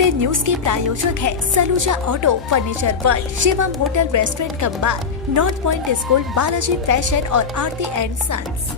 Today news के प्रायोजक है Saluja auto, furniture world, Shivam hotel restaurant cum bar, North Point school, Balaji fashion और Aarti and sons.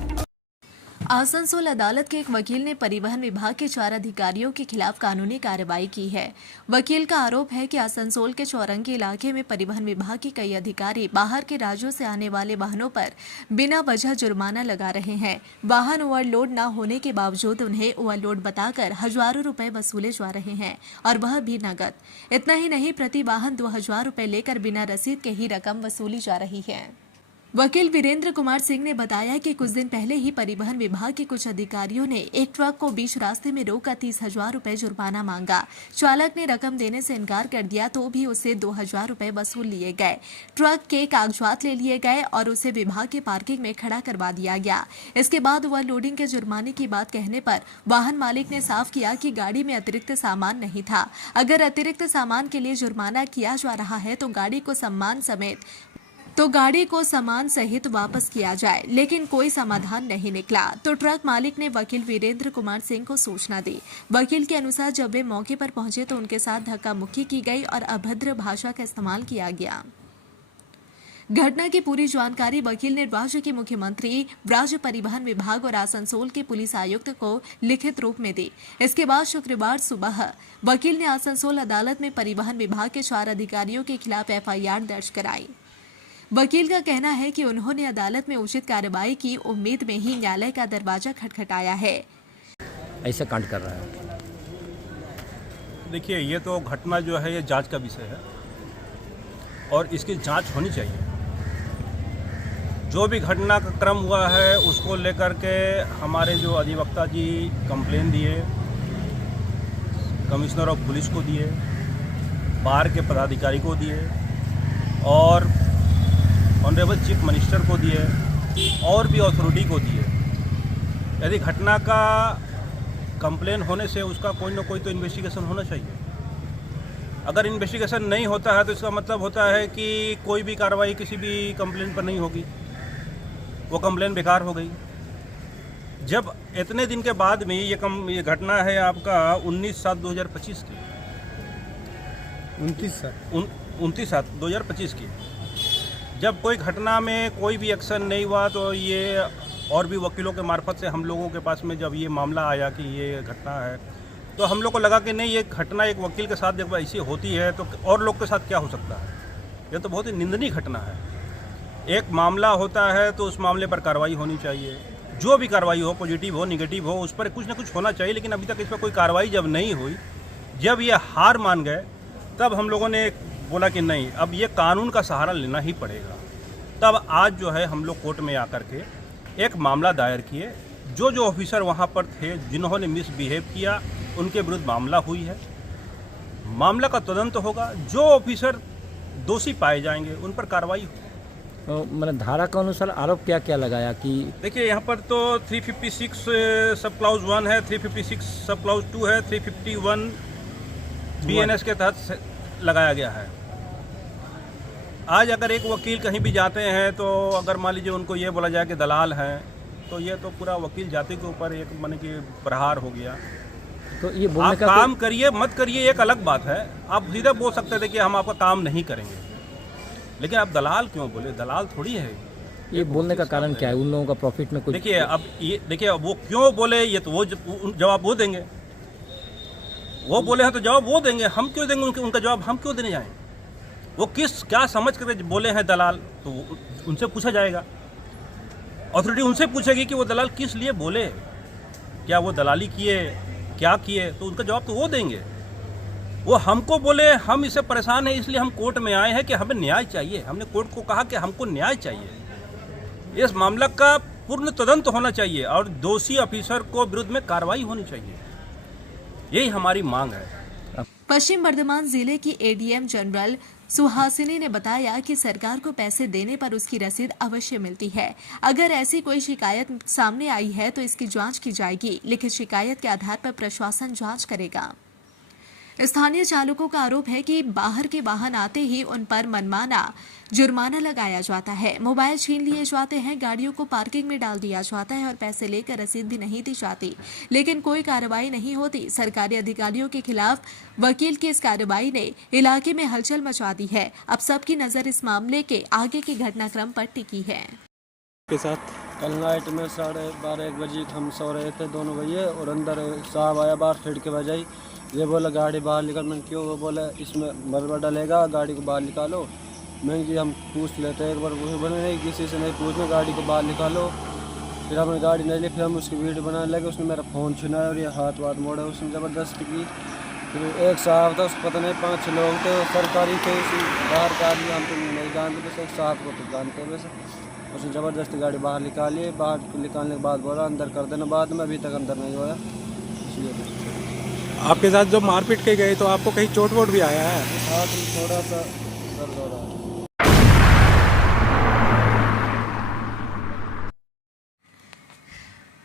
Asansol अदालत के एक वकील ने परिवहन विभाग के 4 अधिकारियों के खिलाफ कानूनी कार्रवाई की है। वकील का आरोप है कि आसनसोल के चौरंगी इलाके में परिवहन विभाग के कई अधिकारी बाहर के राज्यों से आने वाले वाहनों पर बिना वजह जुर्माना लगा रहे हैं। वाहन ओवरलोड न होने के बावजूद उन्हें ओवरलोड बताकर हजारों रुपए वसूले जा रहे हैं, और वह भी नकद। इतना ही नहीं, प्रति वाहन 2000 रुपए लेकर बिना रसीद के ही रकम वसूली जा रही है। वकील वीरेंद्र कुमार सिंह ने बताया कि कुछ दिन पहले ही परिवहन विभाग के कुछ अधिकारियों ने एक ट्रक को बीच रास्ते में रोककर 30,000 रुपए जुर्माना मांगा। चालक ने रकम देने से इनकार कर दिया तो भी उसे 2,000 रुपए वसूल लिए गए। ट्रक के कागजात ले लिए गए और उसे विभाग के पार्किंग में खड़ा करवा दिया गया। इसके बाद ओवरलोडिंग के जुर्माने की बात कहने पर वाहन मालिक ने साफ किया कि गाड़ी में अतिरिक्त सामान नहीं था। अगर अतिरिक्त सामान के लिए जुर्माना किया जा रहा है तो गाड़ी को सामान सहित वापस किया जाए, लेकिन कोई समाधान नहीं निकला। तो ट्रक मालिक ने वकील वीरेंद्र कुमार सिंह को सूचना दी। वकील के अनुसार जब वे मौके पर पहुंचे तो उनके साथ धक्का मुक्की की गई और अभद्र भाषा का इस्तेमाल किया गया। घटना की पूरी जानकारी वकील ने राज्य के मुख्यमंत्री, राज्य परिवहन विभाग और आसनसोल के पुलिस आयुक्त को लिखित रूप में दी। इसके बाद शुक्रवार सुबह वकील ने आसनसोल अदालत में परिवहन विभाग के 4 अधिकारियों के खिलाफ FIR दर्ज कराई। वकील का कहना है कि उन्होंने अदालत में उचित कार्रवाई की उम्मीद में ही न्यायालय का दरवाजा खटखटाया है। ऐसा कांड कर रहा है। देखिए, ये तो घटना जो है ये जांच का विषय है और इसकी जांच होनी चाहिए। जो भी घटना का क्रम हुआ है उसको लेकर के हमारे जो अधिवक्ता जी कंप्लेन दिए, कमिश्नर ऑफ पुलिस को दिए, बार के पदाधिकारी को दिए और ऑनरेबल चीफ मिनिस्टर को दिए और भी अथॉरिटी को दिए। यदि घटना का कंप्लेन होने से उसका कोई ना कोई तो इन्वेस्टिगेशन होना चाहिए। अगर इन्वेस्टिगेशन नहीं होता है तो इसका मतलब होता है कि कोई भी कार्रवाई किसी भी कंप्लेन पर नहीं होगी, वो कंप्लेन बेकार हो गई। जब इतने दिन के बाद में ये घटना है आपका 19/7/2025 की 29/7/2025 की। जब कोई घटना में कोई भी एक्शन नहीं हुआ तो ये और भी वकीलों के मार्फत से हम लोगों के पास में जब ये मामला आया कि ये घटना है तो हम लोग को लगा कि नहीं, ये घटना एक वकील के साथ जब ऐसी होती है तो और लोग के साथ क्या हो सकता है। ये तो बहुत ही निंदनीय घटना है। एक मामला होता है तो उस मामले पर कार्रवाई होनी चाहिए। जो भी कार्रवाई हो, पॉजिटिव हो, निगेटिव हो, उस पर कुछ ना कुछ होना चाहिए। लेकिन अभी तक इस पर कोई कार्रवाई जब नहीं हुई, जब ये हार मान गए, तब हम लोगों ने बोला कि नहीं, अब ये कानून का सहारा लेना ही पड़ेगा। तब आज जो है हम लोग कोर्ट में आकर के एक मामला दायर किए। जो ऑफिसर वहाँ पर थे जिन्होंने मिसबिहेव किया उनके विरुद्ध मामला हुई है। मामला का तदंत होगा। जो ऑफिसर दोषी पाए जाएंगे उन पर कार्रवाई होगी। तो मैंने धारा के अनुसार आरोप क्या लगाया कि देखिए, यहाँ पर तो 356 सब क्लाउज 1 है, 356 सब क्लाउज 2 है, 351 BNS के तहत लगाया गया है। आज अगर एक वकील कहीं भी जाते हैं तो अगर मान लीजिए उनको ये बोला जाए कि दलाल हैं तो ये तो पूरा वकील जाति के ऊपर एक माने कि प्रहार हो गया। तो ये बोलने आप का काम करिए मत करिए एक अलग बात है। आप सीधे बोल सकते थे कि हम आपका काम नहीं करेंगे, लेकिन आप दलाल क्यों बोले? दलाल थोड़ी है। ये बोलने का कारण क्या है? उन लोगों का प्रॉफिट में कुछ देखिए, अब ये देखिए वो क्यों बोले, ये तो वो जवाब वो देंगे। वो बोले हैं तो जवाब वो देंगे, हम क्यों देंगे उनका जवाब? हम क्यों देने जाएं? वो क्या समझ कर बोले हैं दलाल, तो उनसे पूछा जाएगा। अथॉरिटी उनसे पूछेगी कि वो दलाल किस लिए बोले, क्या वो दलाली किए, क्या किए, तो उनका जवाब तो वो देंगे। वो हमको बोले हम इससे परेशान हैं इसलिए हम कोर्ट में आए हैं कि हमें न्याय चाहिए। हमने कोर्ट को कहा कि हमको न्याय चाहिए। इस मामला का पूर्ण तदंत होना चाहिए और दोषी ऑफिसर को विरुद्ध में कार्रवाई होनी चाहिए। यही हमारी मांग है। पश्चिम बर्धमान जिले की ADM जनरल सुहासिनी ने बताया कि सरकार को पैसे देने पर उसकी रसीद अवश्य मिलती है। अगर ऐसी कोई शिकायत सामने आई है तो इसकी जांच की जाएगी। लिखित शिकायत के आधार पर प्रशासन जांच करेगा। स्थानीय चालकों का आरोप है कि बाहर के वाहन आते ही उन पर मनमाना जुर्माना लगाया जाता है, मोबाइल छीन लिए जाते हैं, गाड़ियों को पार्किंग में डाल दिया जाता है और पैसे लेकर रसीद भी नहीं दी जाती, लेकिन कोई कार्रवाई नहीं होती। सरकारी अधिकारियों के खिलाफ वकील की इस कार्रवाई ने इलाके में हलचल मचा दी है। अब सबकी नजर इस मामले के आगे के घटनाक्रम पर टिकी है। के साथ कल नाइट में 12:30-1 बजे हम सो रहे थे दोनों भैया, और अंदर साहब आया बाहर खिड़की बजाई, ये बोला गाड़ी बाहर निकाल। मैंने क्यों? वो बोला इसमें मलबा डलेगा, गाड़ी को बाहर निकालो। मैंने कि हम पूछ लेते हैं एक बार, वो बोले नहीं किसी से नहीं पूछना, गाड़ी को बाहर निकालो। फिर हमने गाड़ी नहीं ली, फिर हम उसकी वीडियो बनाने लगे। उसने मेरा फ़ोन छीना और ये हाथ मोड़ा उसने ज़बरदस्ती की। फिर एक साहब था, उसको पता नहीं 5-6 लोग थे, सरकारी थे, उसी बाहर का आदमी हम तो नहीं जानते, बस एक साहब को तो जानते वैसे। उसने ज़बरदस्ती गाड़ी बाहर निकाली, बाहर निकालने के बाद बोला अंदर कर देना, बाद में अभी तक अंदर नहीं होया। इसलिए आपके साथ जो मारपीट के गए तो आपको कहीं चोट वोट भी आया है? हाथ में थोड़ा सा दर्द हो रहा है।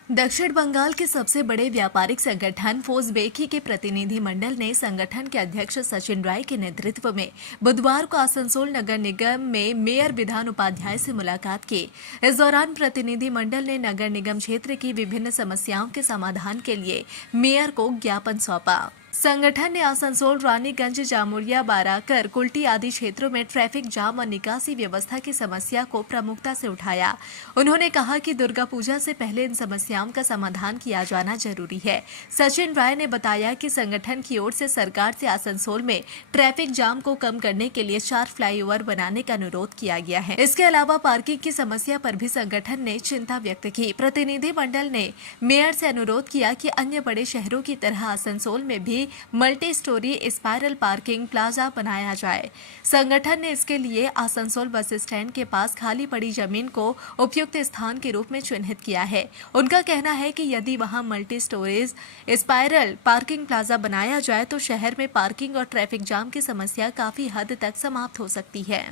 दक्षिण बंगाल के सबसे बड़े व्यापारिक संगठन फोसबेकी के प्रतिनिधि मंडल ने संगठन के अध्यक्ष सचिन राय के नेतृत्व में बुधवार को आसनसोल नगर निगम में मेयर विधान उपाध्याय से मुलाकात की। इस दौरान प्रतिनिधि मंडल ने नगर निगम क्षेत्र की विभिन्न समस्याओं के समाधान के लिए मेयर को ज्ञापन सौंपा। संगठन ने आसनसोल, रानीगंज, जामुरिया, बाराकर, कुल्टी आदि क्षेत्रों में ट्रैफिक जाम और निकासी व्यवस्था की समस्या को प्रमुखता से उठाया। उन्होंने कहा कि दुर्गा पूजा से पहले इन समस्याओं का समाधान किया जाना जरूरी है। सचिन राय ने बताया कि संगठन की ओर से सरकार से आसनसोल में ट्रैफिक जाम को कम करने के लिए 4 फ्लाईओवर बनाने का अनुरोध किया गया है। इसके अलावा पार्किंग की समस्या पर भी संगठन ने चिंता व्यक्त की। प्रतिनिधि मंडल ने मेयर से अनुरोध किया कि अन्य बड़े शहरों की तरह आसनसोल में भी multi storey spiral parking plaza बनाया जाए। संगठन ने इसके लिए आसनसोल बस स्टैंड के पास खाली पड़ी जमीन को उपयुक्त स्थान के रूप में चिन्हित किया है। उनका कहना है कि यदि वहां multi storage spiral parking plaza बनाया जाए तो शहर में पार्किंग और ट्रैफिक जाम की समस्या काफी हद तक समाप्त हो सकती है।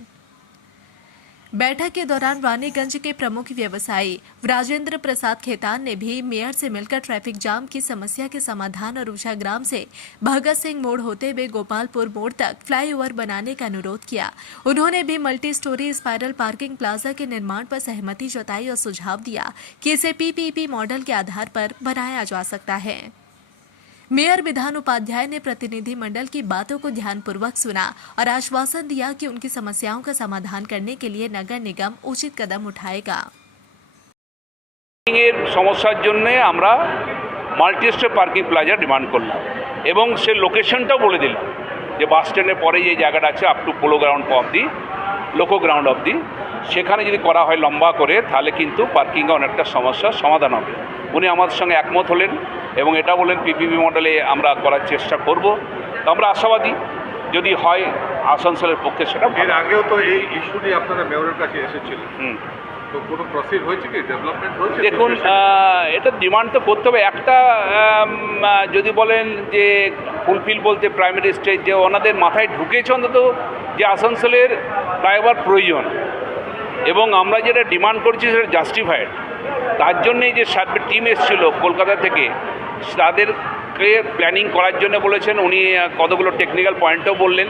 बैठक के दौरान रानीगंज के प्रमुख व्यवसायी राजेंद्र प्रसाद खेतान ने भी मेयर से मिलकर ट्रैफिक जाम की समस्या के समाधान और उषाग्राम से भगत सिंह मोड़ होते हुए गोपालपुर मोड़ तक फ्लाईओवर बनाने का अनुरोध किया। उन्होंने भी multi storey spiral parking plaza के निर्माण पर सहमति जताई और सुझाव दिया कि इसे पीपीपी मॉडल के आधार पर बनाया जा सकता है। मेयर विधान उपाध्याय ने प्रतिनिधि मंडल की बातों को ध्यानपूर्वक सुना और आश्वासन दिया कि उनकी समस्याओं का समाधान करने के लिए नगर निगम उचित कदम उठाएगा। এর সমস্যার জন্য আমরা multi store parking plaza demand করলাম এবং সে লোকেশনটাও বলে দিলাম যে বাস স্ট্যান্ডের পরে যে জায়গাটা আছে আপ টু পোলো গ্রাউন্ড অবধি, লোকো গ্রাউন্ড অবধি, সেখানে যদি করা হয় লম্বা করে তাহলে কিন্তু পার্কিংয়ে অনেকটা সমস্যার সমাধান হবে। উনি আমাদের সঙ্গে একমত হলেন এবং এটা বলেন পিপিপি মডেলে আমরা করার চেষ্টা করব। তো আমরা আশাবাদী যদি হয় আসানসোলের পক্ষে সেটা এর আগেও তো এই ইস্যু নিয়ে আপনারা মেয়রের কাছে এসেছিলেন, তো কোনো প্রসিড হয়েছে কি, ডেভেলপমেন্ট হয়েছে? দেখুন, এটা ডিমান্ড তো করতে হবে। একটা যদি বলেন যে ফুলফিল বলতে প্রাইমারি স্টেজ যে ওনাদের মাথায় ঢুকেছে অন্তত যে আসানসোলের ফ্লাইওভার প্রয়োজন এবং আমরা যেটা ডিমান্ড করছি সেটা জাস্টিফাইড। তার জন্যেই যে সার্ভে টিম এসেছিল কলকাতা থেকে, তাদেরকে প্ল্যানিং করার জন্য বলেছেন। উনি কতগুলো টেকনিক্যাল পয়েন্টও বললেন।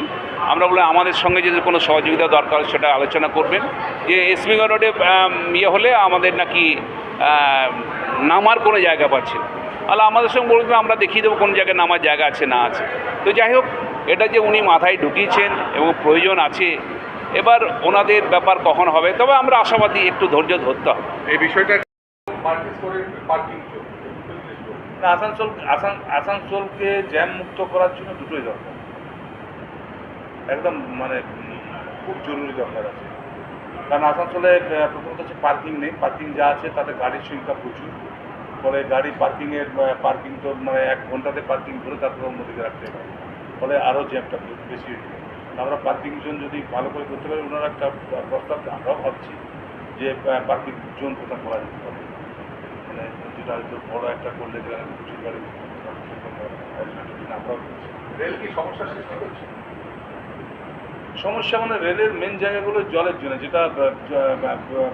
আমরা বললাম আমাদের সঙ্গে যদি কোনো সহযোগিতা দরকার সেটা আলোচনা করবেন। যে এসমিগঞ্জ রোডে ইয়ে হলে আমাদের নাকি নামার কোনো জায়গা পাচ্ছে না, তাহলে আমাদের সঙ্গে বলবেন আমরা দেখিয়ে দেবো কোন জায়গায় নামার জায়গা আছে না আছে। তো যাই হোক, এটা যে উনি মাথায় ঢুকিয়েছেন এবং প্রয়োজন আছে, এবার ওনাদের ব্যাপার কখন হবে, তবে আমরা আশাবাদী, একটু ধৈর্য ধরতে হবে। এই বিষয়টা পার্কিং আসানসোলকে জ্যাম মুক্ত করার জন্য দুটোই দরকার, একদম মানে খুব জরুরি দরকার আছে। কারণ আসানসোলে প্রথমত হচ্ছে পার্কিং নেই, পার্কিং যা আছে তাতে গাড়ির সংখ্যা প্রচুর, ফলে গাড়ি পার্কিং তো মানে 1 ঘন্টাতে পার্কিং করে তারপর অন্যদিকে রাখতে পারে, ফলে আরও জ্যামটা বেশি হয়ে যায়। আমরা পার্কিং জোন যদি ভালো করে করতে পারি, ওনারা একটা প্রস্তাব আমরাও ভাবছি যে পার্কিং জোন কোথাও করা যেতে পারে, মানে যেটা হয়তো বড় একটা করলে প্রচুর গাড়ি আমরাও রেল কি সমস্যার সৃষ্টি করছে? সমস্যা মানে রেলের মেন জায়গাগুলো জলের জন্য, যেটা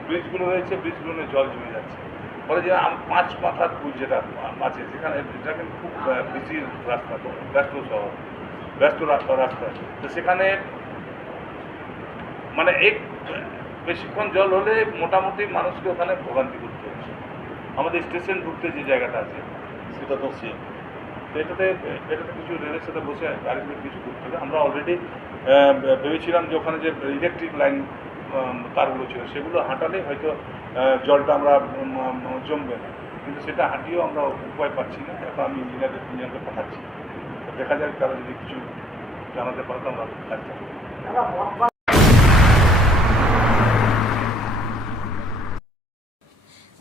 ব্রিজগুলো রয়েছে, ব্রিজগুলো জল জমে যাচ্ছে, ফলে যে 5 মাথার পুল যেটা আছে সেখানে এটা কিন্তু খুব বিজি রাস্তা, ব্যস্ত শহর, ব্যস্ত রাস্তায়, তো সেখানে মানে বেশিক্ষণ জল হলে মোটামুটি মানুষকে ওখানে ভোগান্তি করতে হচ্ছে। আমাদের স্টেশন ঢুকতে যে জায়গাটা আছে সেটা তো সেম, তো এটাতে কিছু রেলের সাথে বসে আরেকটু কিছু করতে হবে। আমরা অলরেডি ভেবেছিলাম যে ওখানে যে ইলেকট্রিক লাইন তারগুলো ছিল সেগুলো হাঁটালে হয়তো জলটা আমরা জমবে না, কিন্তু সেটা হাঁটিয়েও আমরা উপায় পাচ্ছি না। এখন আমি ইঞ্জিনিয়ারকে পাঠাচ্ছি, দেখা যাক তারা যদি কিছু জানাতে পারে তো আমরা কাজটা করি।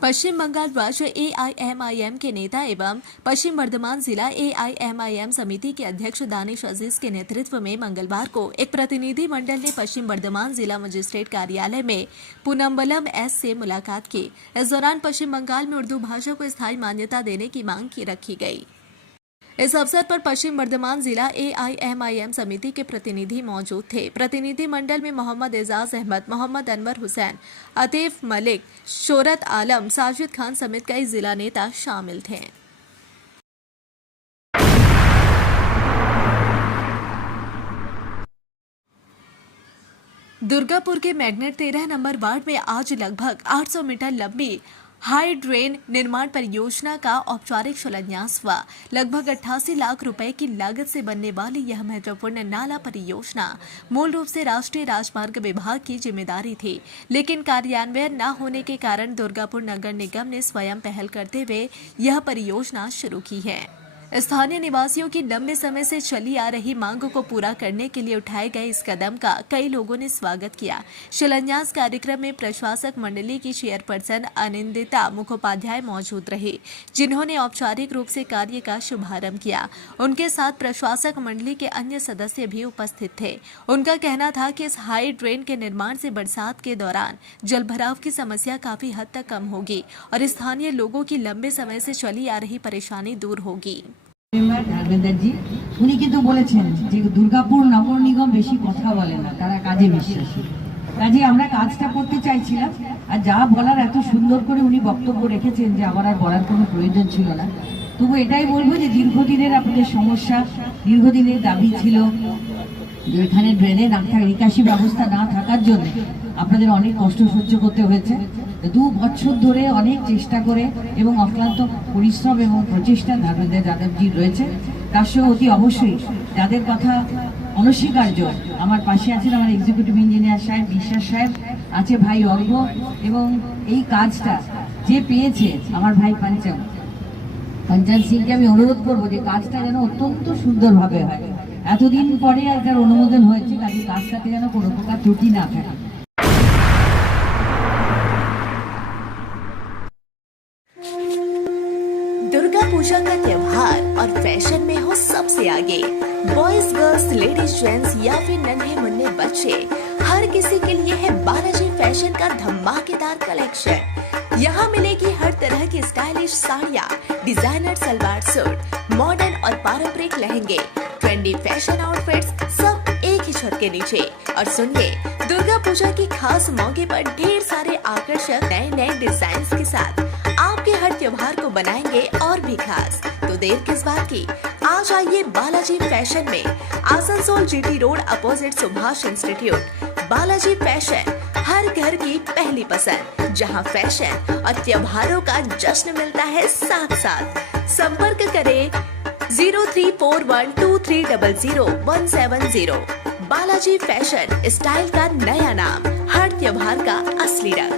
पश्चिम बंगाल राज्य AIMIM के नेता एवं पश्चिम वर्धमान जिला AIMIM समिति के अध्यक्ष दानिश अजीज के नेतृत्व में मंगलवार को एक प्रतिनिधि मंडल ने पश्चिम वर्धमान जिला मजिस्ट्रेट कार्यालय में पूनम्बलम S से मुलाकात की। इस दौरान पश्चिम बंगाल में उर्दू भाषा को स्थायी मान्यता देने की मांग की रखी गई। इस अवसर पर पश्चिम वर्धमान जिला AIMIM समिति के प्रतिनिधि मौजूद थे। प्रतिनिधि मंडल में मोहम्मद एजाज अहमद, मोहम्मद अनवर हुसैन, अतीफ मलिक, शोरत आलम, साजिद खान समेत कई जिला नेता शामिल थे। दुर्गापुर के मैग्नेट 13 नंबर वार्ड में आज लगभग 800 मीटर लंबी हाई ड्रेन निर्माण परियोजना का औपचारिक शिलान्यास हुआ। लगभग 88 लाख रुपए की लागत से बनने वाली यह महत्वपूर्ण नाला परियोजना मूल रूप से राष्ट्रीय राजमार्ग विभाग की जिम्मेदारी थी, लेकिन कार्यान्वयन न होने के कारण दुर्गापुर नगर निगम ने स्वयं पहल करते हुए यह परियोजना शुरू की है। स्थानीय निवासियों की लंबे समय से चली आ रही मांग को पूरा करने के लिए उठाए गए इस कदम का कई लोगों ने स्वागत किया। शिलान्यास कार्यक्रम में प्रशासक मंडली की चेयरपर्सन अनिंदिता मुखोपाध्याय मौजूद रही, जिन्होंने औपचारिक रूप से कार्य का शुभारंभ किया। उनके साथ प्रशासक मंडली के अन्य सदस्य भी उपस्थित थे। उनका कहना था कि इस हाई ड्रेन के निर्माण से बरसात के दौरान जलभराव की समस्या काफी हद तक कम होगी और स्थानीय लोगों की लंबे समय से चली आ रही परेशानी दूर होगी। ধর্মেন্দ্রজি উনি কিন্তু বলেছেন যে দুর্গাপুর নগর নিগম বেশি কথা বলে না, তারা কাজে বিশ্বাসী। কাজে আমরা কাজটা করতে চাইছিলাম, আর যা বলার এত সুন্দর করে উনি বক্তব্য রেখেছেন যে আমার আর বলার কোনো প্রয়োজন ছিল না। তবু এটাই বলবো যে দীর্ঘদিনের আপনাদের সমস্যা, দীর্ঘদিনের দাবি ছিল যে এখানে ড্রেনের নিকাশি ব্যবস্থা না থাকার জন্য আপনাদের অনেক কষ্ট সহ্য করতে হয়েছে। 2 বছর ধরে অনেক চেষ্টা করে এবং অক্লান্ত পরিশ্রম এবং প্রচেষ্টা ধর্মেন্দ্র যাদবজি রয়েছে। তার সঙ্গে অতি অবশ্যই যাদের কথা অনস্বীকার্য, আমার পাশে আছেন আমার এক্সিকিউটিভ ইঞ্জিনিয়ার সাহেব বিশ্বাস সাহেব, আছে ভাই অর্ঘ, এবং এই কাজটা যে পেয়েছে আমার ভাই পঞ্চম সিংকে আমি অনুরোধ করবো যে কাজটা যেন অত্যন্ত সুন্দরভাবে হয়। এতদিন পরে এটার অনুমোদন হয়েছে, কাজে কাজটাতে যেন কোনো প্রকার ত্রুটি না থাকে। दुर्गा पूजा का त्योहार और फैशन में हो सबसे आगे। बॉयज, गर्ल्स, लेडीज, जेंट्स या फिर नन्हे मुन्ने बच्चे, हर किसी के लिए है बालाजी फैशन का धमाकेदार कलेक्शन। यहाँ मिलेगी हर तरह की स्टाइलिश साड़ियाँ, डिजाइनर सलवार सूट, मॉडर्न और पारंपरिक लहंगे, ट्रेंडी फैशन आउटफिट्स, सब एक ही छत के नीचे। और सुनिए, दुर्गा पूजा की खास मौके पर ढेर सारे आकर्षक नए नए डिजाइन के साथ आपके हर त्योहार को बनाएंगे और भी खास। तो देर किस बात की, आज आइए बालाजी फैशन में, Asansol GT road opposite Subhash institute. Balaji fashion हर घर की पहली पसंद, जहां फैशन और त्योहारों का जश्न मिलता है साथ साथ। संपर्क करें 034123000170। बालाजी फैशन, स्टाइल का नया नाम, हर त्योहार का असली रंग।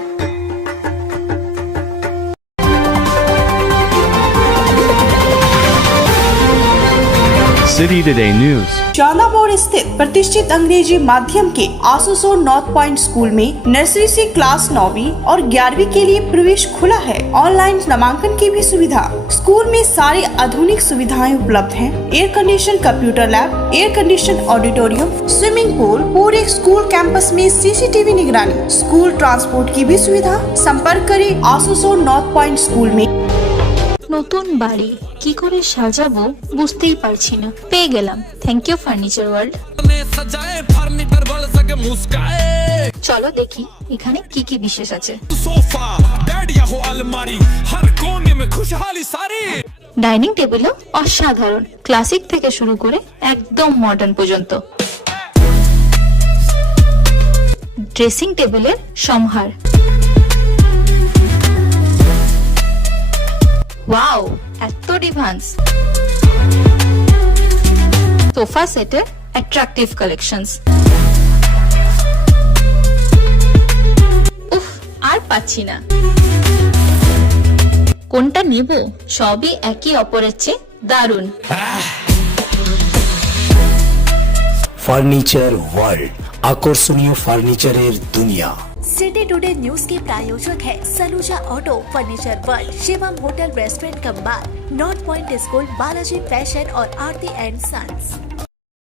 City today news. चांदा मोड़ स्थित प्रतिष्ठित अंग्रेजी माध्यम के आसनसोल नॉर्थ पॉइंट स्कूल में नर्सरी से क्लास 9वीं और 11वीं के लिए प्रवेश खुला है। ऑनलाइन नामांकन की भी सुविधा। स्कूल में सारी आधुनिक सुविधाएं उपलब्ध हैं। Air condition computer lab, air condition auditorium, swimming pool, पूरे स्कूल कैंपस में CCTV निगरानी, स्कूल ट्रांसपोर्ट की भी सुविधा। संपर्क करें आसनसोल नॉर्थ पॉइंट स्कूल में। নতুন বাড়ি কি করে সাজাবো বুঝতেই পারছি না, পেয়ে গেলাম থ্যাংক ইউ ফার্নিচার ওয়ার্ল্ড। চলো দেখি এখানে কি কি বিশেষ আছে। ডাইনিং টেবিলও অসাধারণ, ক্লাসিক থেকে শুরু করে একদম মডার্ন পর্যন্ত। ড্রেসিং টেবিলের সম্ভার, ওয়াও এত ডিভান্স। সোফা সেটের অ্যাট্রাকটিভ কালেকশনস, উফ আর পাচ্ছি না, কোনটা নেব? সবই একই অপরের চেয়ে দারুণ। ফার্নিচার ওয়ার্ল্ড, আকর্ষণীয় ফার্নিচারের দুনিया। सिटी टुडे न्यूज के प्रायोजक है Saluja auto, furniture world, Shivam hotel restaurant cum bar, North Point school, Balaji fashion और आरती एंड सन्स।